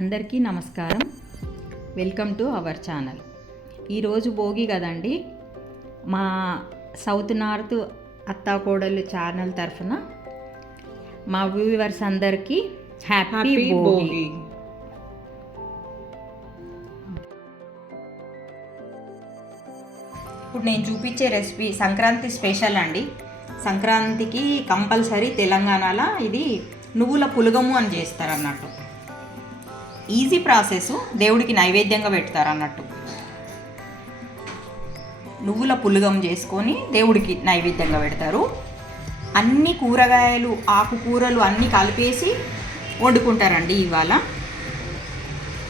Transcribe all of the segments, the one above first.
అందరికీ నమస్కారం. Welcome to our channel. ఈరోజు భోగి కదండి. మా సౌత్ నార్త్ అత్తాకోడలు ఛానల్ తరఫున మా వ్యూవర్స్ అందరికీ హ్యాపీ భోగి. ఇప్పుడు నేను చూపించే రెసిపీ సంక్రాంతి స్పెషల్ అండి. సంక్రాంతికి కంపల్సరీ తెలంగాణలో ఇది నువ్వుల పులగము అని చేస్తారు అన్నట్టు. ఈజీ ప్రాసెస్, దేవుడికి నైవేద్యంగా పెడతారు అన్నట్టు. నువ్వుల పులగం చేసుకొని దేవుడికి నైవేద్యంగా పెడతారు. అన్ని కూరగాయలు, ఆకుకూరలు అన్నీ కలిపేసి వండుకుంటారండి. ఇవాళ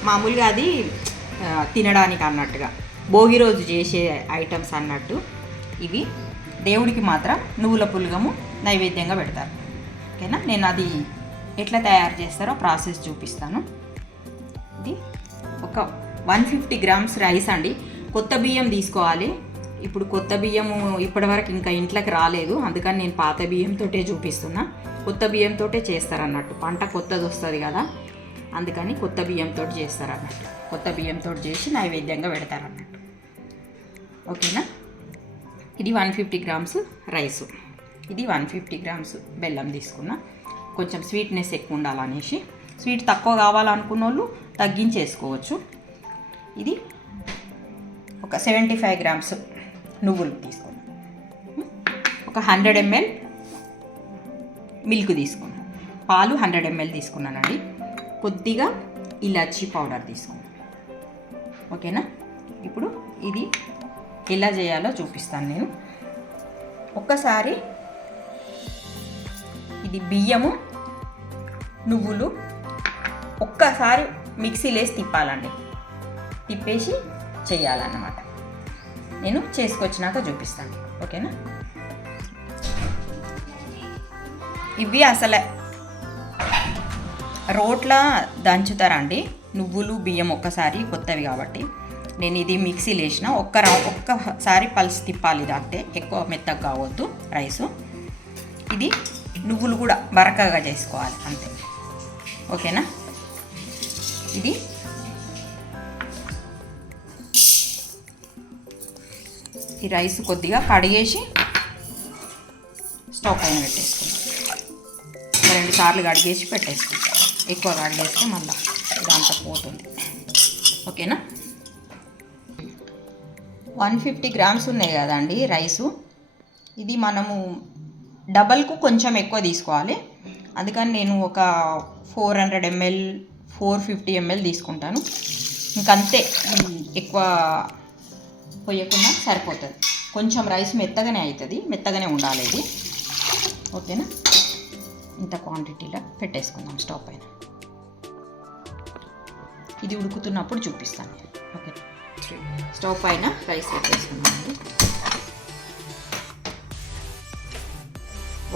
మామూలుగా అది తినడానికి అన్నట్టుగా భోగి రోజు చేసే ఐటమ్స్ అన్నట్టు. ఇవి దేవుడికి మాత్రం నువ్వుల పులగము నైవేద్యంగా పెడతారు. ఓకేనా? నేను అది ఎట్లా తయారు చేస్తారో ప్రాసెస్ చూపిస్తాను. ఇది ఒక 150 గ్రామ్స్ రైస్ అండి. కొత్త బియ్యం తీసుకోవాలి. ఇప్పుడు కొత్త బియ్యము ఇప్పటివరకు ఇంకా ఇంట్లోకి రాలేదు, అందుకని నేను పాత బియ్యంతో చూపిస్తున్నా. కొత్త బియ్యంతో చేస్తారన్నట్టు. పంట కొత్తది వస్తుంది కదా, అందుకని కొత్త బియ్యంతో చేస్తారన్నట్టు. కొత్త బియ్యంతో చేసి నైవేద్యంగా పెడతారన్నట్టు. ఓకేనా? ఇది 150 గ్రామ్స్ రైసు. ఇది 150 గ్రామ్స్ బెల్లం తీసుకున్నా. కొంచెం స్వీట్నెస్ ఎక్కువ ఉండాలనేసి, స్వీట్ తక్కువ కావాలనుకున్న వాళ్ళు తగ్గించేసుకోవచ్చు. ఇది ఒక 75 గ్రామ్స్ నువ్వులు తీసుకున్నాను. ఒక 100 ml మిల్క్ తీసుకున్నాను. పాలు 100 ml తీసుకున్నానండి. కొద్దిగా ఇలాచీ పౌడర్ తీసుకున్నాను. ఓకేనా? ఇప్పుడు ఇది ఎలా చేయాలో చూపిస్తాను నేను. ఒక్కసారి ఇది బియ్యము, నువ్వులు ఒక్కసారి మిక్సీలో వేసి తిప్పాలండి. తిప్పేసి చేయాలన్నమాట. నేను చేసుకొచ్చినాక చూపిస్తాను. ఓకేనా? ఇవి అసలే రోట్లా దంచుతారండి. నువ్వులు బియ్యం ఒక్కసారి కొత్తవి కాబట్టి నేను ఇది మిక్సీలో వేసిన. ఒక్కసారి పల్స్ తిప్పాలి. ఇది అంతే, ఎక్కువ మెత్తగా కావద్దు రైసు. ఇది నువ్వులు కూడా బరకగా చేసుకోవాలి అంతే. ఓకేనా? ఇది ఈ రైస్ కొద్దిగా కడిగేసి స్టవ్ పైన పెట్టేసుకుంటాం. 2 సార్లు కడిగేసి పెట్టేసుకుంటాం. ఎక్కువ కడిగేస్తే మళ్ళీ ఇదంతా పోతుంది. ఓకేనా? 150 గ్రామ్స్ ఉన్నాయి కదండి రైసు. ఇది మనము డబల్కు కొంచెం ఎక్కువ తీసుకోవాలి. అందుకని నేను ఒక 400 ml 450 ml తీసుకుంటాను. ఇంకంతే, ఎక్కువ పోయకుండా సరిపోతుంది. కొంచెం రైస్ మెత్తగానే అవుతుంది, మెత్తగానే ఉండాలి ఇది. ఓకేనా? ఇంత క్వాంటిటీలో పెట్టేసుకుందాం స్టవ్ పైన. ఇది ఉడుకుతున్నప్పుడు చూపిస్తాను. ఓకే, స్టవ్ పైన రైస్ పెట్టేసుకున్నామండి.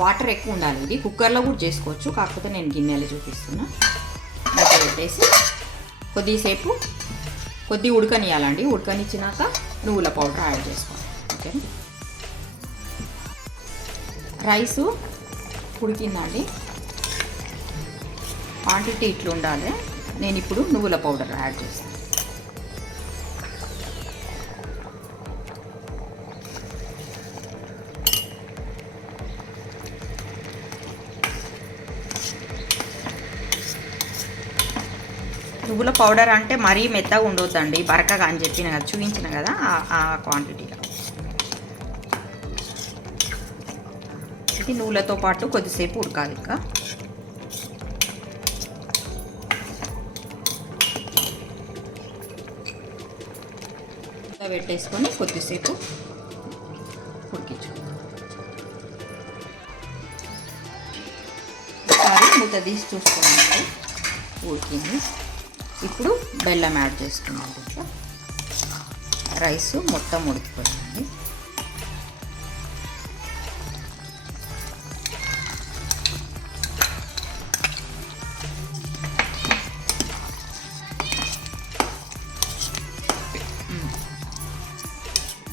వాటర్ ఎక్కువ ఉండాలి. ఇది కుక్కర్లో కూడా చేసుకోవచ్చు, కాకపోతే నేను గిన్నెలో చూపిస్తున్నా. మూత పెట్టేసి కొద్దిసేపు ఉడకనియాలండి. ఉడకనిచ్చినాక నువ్వుల పౌడర్ యాడ్ చేసుకోవాలి. ఓకే, రైసు ఉడికిందండి. క్వాంటిటీ ఇట్లా ఉండాలి. నేను ఇప్పుడు నువ్వుల పౌడర్ యాడ్ చేస్తాను. నువ్వుల పౌడర్ అంటే మరీ మెత్తగా ఉండొద్దండి, బరకగా అని చెప్పిన కదా, చూపించిన కదా ఆ క్వాంటిటీలో. ఇది నువ్వులతో పాటు కొద్దిసేపు ఉడకాలి. ఇంకా పెట్టేసుకొని కొద్దిసేపు ఉడికించుకుందాం. ఒకసారి మూత తీసి చూసుకోండి, ఉడికింది. ఇప్పుడు బెల్లం యాడ్ చేసుకున్నాం. ఇట్లా రైస్ మొత్తం ఉడికిపోయింది.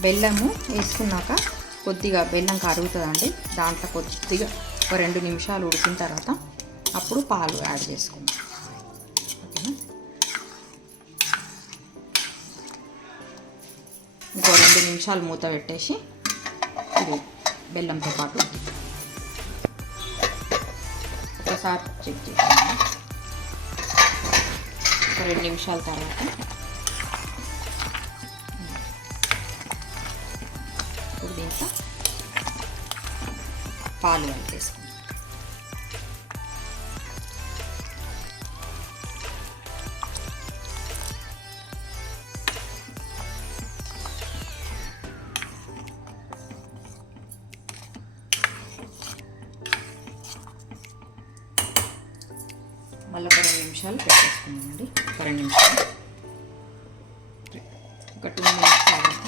బెల్లము వేసుకున్నాక కొద్దిగా బెల్లం కరుగుతుందండి. దాంట్లో కొద్దిగా ఒక 2 నిమిషాలు ఉడికిన తర్వాత అప్పుడు పాలు యాడ్ చేసుకుందాం. ఓకేనా? ఇంకో 2 నిమిషాలు మూత పెట్టేసి ఇది బెల్లంతో పాటు ఒకసారి చెక్ చేద్దాం. ఒక 2 నిమిషాల తర్వాత ఇప్పుడు దీంట్లో పాలు కలిపేసుకుందాం. మళ్ళీ ఒక 2 నిమిషాలు పెట్టేసుకుందామండి. ఒక 2 నిమిషాలు, ఒక 2 మినిట్స్ తర్వాత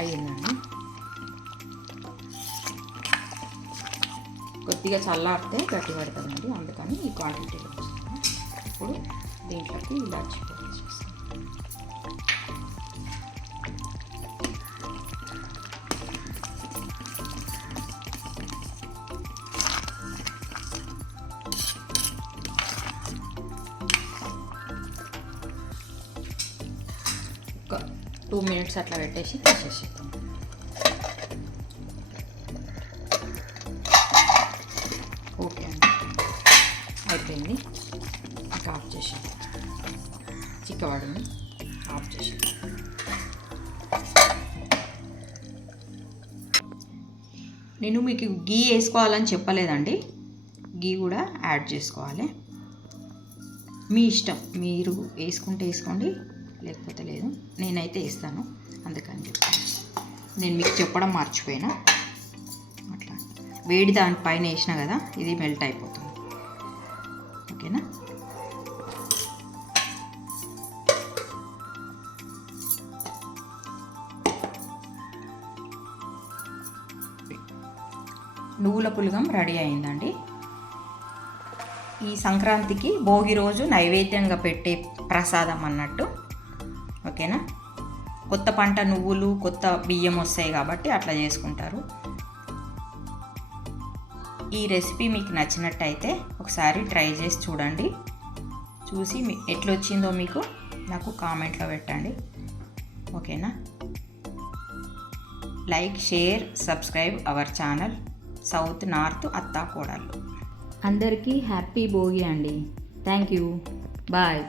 అయ్యిందండి. కొద్దిగా చల్లారితే గట్టి పడుతుందండి, అందుకని ఈ క్వాంటిటీలో వస్తుంది. ఇప్పుడు దీంట్లోకి ఇలాచి పొడి వేసేస్తాను. ఒక 2 మినిట్స్ అట్లా పెట్టేసి తీసేసేద్దాం. ఓకే అండి, అయిపోయింది. ఇంకా ఆఫ్ చేసి చిక్కవాడిని ఆఫ్ చేసి నేను మీకు గీ వేసుకోవాలని చెప్పలేదండి. గీ కూడా యాడ్ చేసుకోవాలి, మీ ఇష్టం. మీరు వేసుకుంటే వేసుకోండి, లేకపోతే లేదు. నేనైతే వేస్తాను, అందుకని చెప్తాను. నేను మీకు చెప్పడం మర్చిపోయినా. అట్లా వేడి దానిపైన వేసినా కదా, ఇది మెల్ట్ అయిపోతుంది. ఓకేనా? నువ్వుల పులగం రెడీ అయిందండి. ఈ సంక్రాంతికి భోగి రోజు నైవేద్యంగా పెట్టే ప్రసాదం అన్నట్టు. ఓకేనా? కొత్త పంట నువ్వులు, కొత్త బియ్యం వస్తాయి కాబట్టి అట్లా చేసుకుంటారు. ఈ రెసిపీ మీకు నచ్చినట్టయితే ఒకసారి ట్రై చేసి చూడండి. చూసి ఎట్లొచ్చిందో మీకు నాకు కామెంట్లో పెట్టండి. ఓకేనా? Like, share, subscribe our channel south north అత్తా కోడళ్ళు. అందరికీ హ్యాపీ భోగి అండి. Thank you. బాయ్.